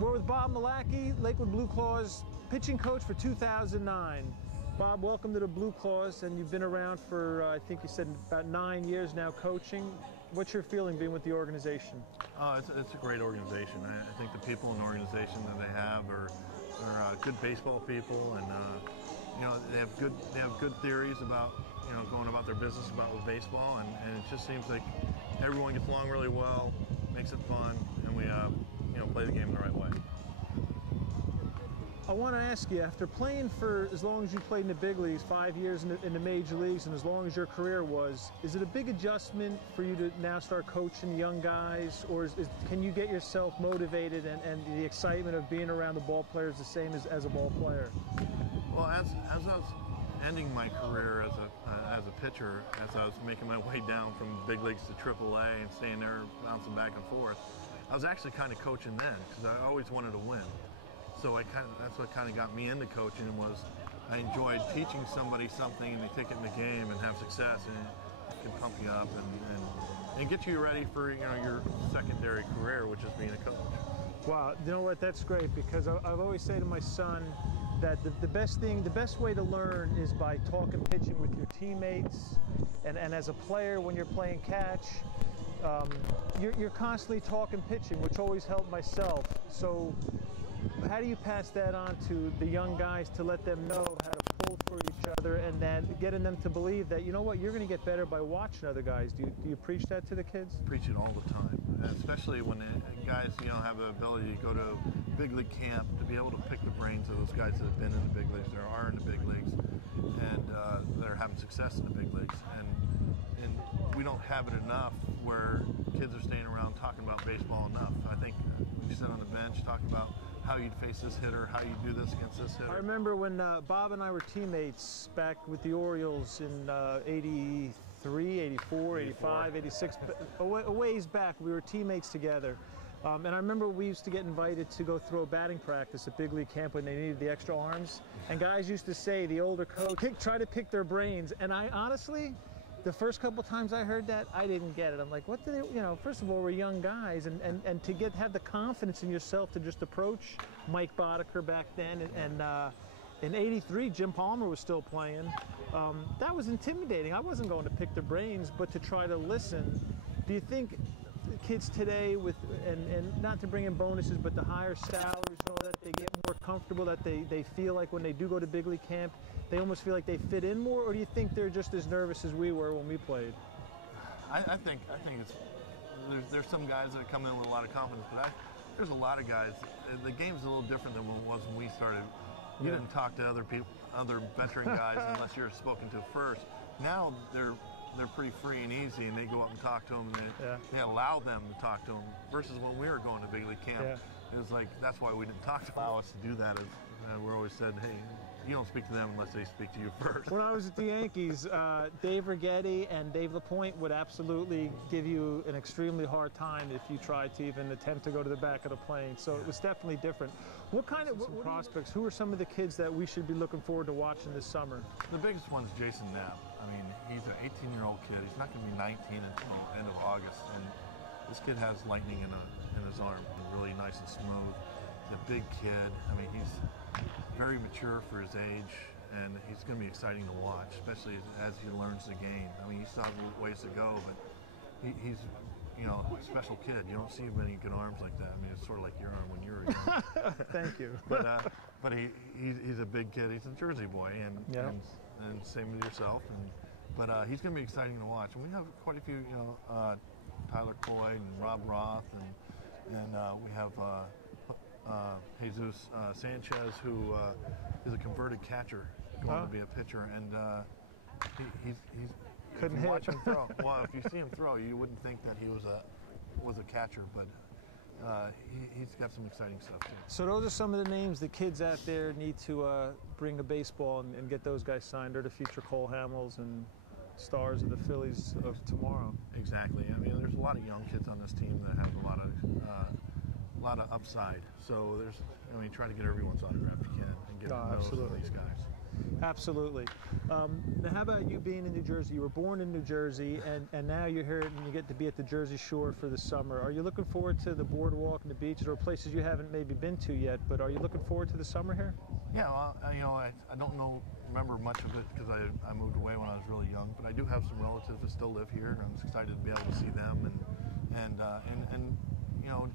We're with Bob Malicki, Lakewood Blue Claws, pitching coach for 2009. Bob, welcome to the Blue Claws, and you've been around for, I think you said, about 9 years now coaching. What's your feeling being with the organization? It's a great organization. I think the people in the organization that they have are good baseball people, and they have good theories about going about their business with baseball, and it just seems like everyone gets along really well, makes it fun, and we play the game in the right way. I want to ask you, after playing for as long as you played in the big leagues, 5 years in the major leagues, and as long as your career was, is it a big adjustment for you to now start coaching young guys, or can you get yourself motivated and the excitement of being around the ball players the same as a ball player? Well, as I was ending my career as a pitcher, as I was making my way down from big leagues to AAA and staying there bouncing back and forth, I was actually kind of coaching then because I always wanted to win. So that's what kind of got me into coaching, was I enjoyed teaching somebody something and they take it in the game and have success, and it can pump you up and get you ready for your secondary career, which is being a coach. Wow, you know what? That's great, because I've always said to my son that the best way to learn is by talking pitching with your teammates, and as a player when you're playing catch, you're constantly talking pitching, which always helped myself. So how do you pass that on to the young guys to let them know how to pull for each other, and then getting them to believe that, you know what, you're going to get better by watching other guys? Do you preach that to the kids? Preach it all the time, especially when guys have the ability to go to big league camp, to be able to pick the brains of those guys that have been in the big leagues, that are in the big leagues, and that are having success in the big leagues. And we don't have it enough where kids are staying around talking about baseball enough. I think we sit on the bench talking about how you'd face this hitter, how you do this against this hitter. I remember when Bob and I were teammates back with the Orioles in 83, 84, 85, 86, a ways back. We were teammates together. And I remember we used to get invited to go throw batting practice at big league camp when they needed the extra arms. And guys used to say, the older coach, try to pick their brains. And I honestly, the first couple times I heard that, I didn't get it. I'm like, what do they, first of all, we're young guys, and to have the confidence in yourself to just approach Mike Boddicker back then, and in 83, Jim Palmer was still playing. That was intimidating. I wasn't going to pick their brains, but to try to listen. Do you think kids today, and not to bring in bonuses, but the higher salaries and all that, they get more comfortable, that they feel like when they do go to big league camp, they almost feel like they fit in more, or do you think they're just as nervous as we were when we played? I think there's some guys that come in with a lot of confidence, but there's a lot of guys. The game's a little different than it was when we started. You didn't talk to other veteran guys unless you're spoken to first. Now they're pretty free and easy, and they go up and talk to them, and they allow them to talk to them, versus when we were going to big league camp. It was like, that's why we didn't talk to them. Allow us to do that. We're always said, hey, you don't speak to them unless they speak to you first. When I was at the Yankees, Dave Righetti and Dave LaPointe would absolutely give you an extremely hard time if you tried to even attempt to go to the back of the plane. So it was definitely different. What kind of prospects, who are some of the kids that we should be looking forward to watching this summer? The biggest one's Jason Knapp. I mean, he's an 18-year-old kid. He's not going to be 19 until end of August. And this kid has lightning in his arm, really nice and smooth. He's a big kid. I mean, he's very mature for his age, and he's going to be exciting to watch, especially as he learns the game. I mean, he still has a ways to go, but he's a special kid. You don't see many good arms like that. I mean, it's sort of like your arm when you were young. Thank you. But he's a big kid. He's a Jersey boy, and same with yourself. But he's going to be exciting to watch. And we have quite a few, Tyler Coy and Rob Roth, and we have Jesus Sanchez, who is a converted catcher, going to be a pitcher, and he's couldn't hit. Watch him throw. Well, if you see him throw, you wouldn't think that he was a catcher, but he's got some exciting stuff too. So those are some of the names the kids out there need to bring a baseball and get those guys signed. They're the future Cole Hamels and stars of the Phillies of tomorrow. Exactly. I mean, there's a lot of young kids on this team that have a lot of upside. So try to get everyone's autograph if you can, and get to know some of these guys. Absolutely. Now, how about you being in New Jersey? You were born in New Jersey, and now you're here and you get to be at the Jersey Shore for the summer. Are you looking forward to the boardwalk and the beaches, or places you haven't maybe been to yet, but are you looking forward to the summer here? Yeah, well, I don't remember much of it because I moved away when I was really young, but I do have some relatives that still live here, and I'm excited to be able to see them and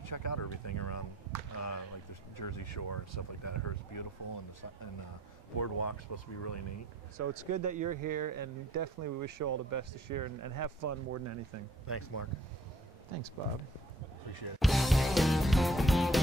check out everything around like the Jersey Shore and stuff like that. I heard it's beautiful, and boardwalk's supposed to be really neat. So it's good that you're here, and definitely we wish you all the best this year, and have fun more than anything. Thanks, Mark. Thanks, Bob. Appreciate it.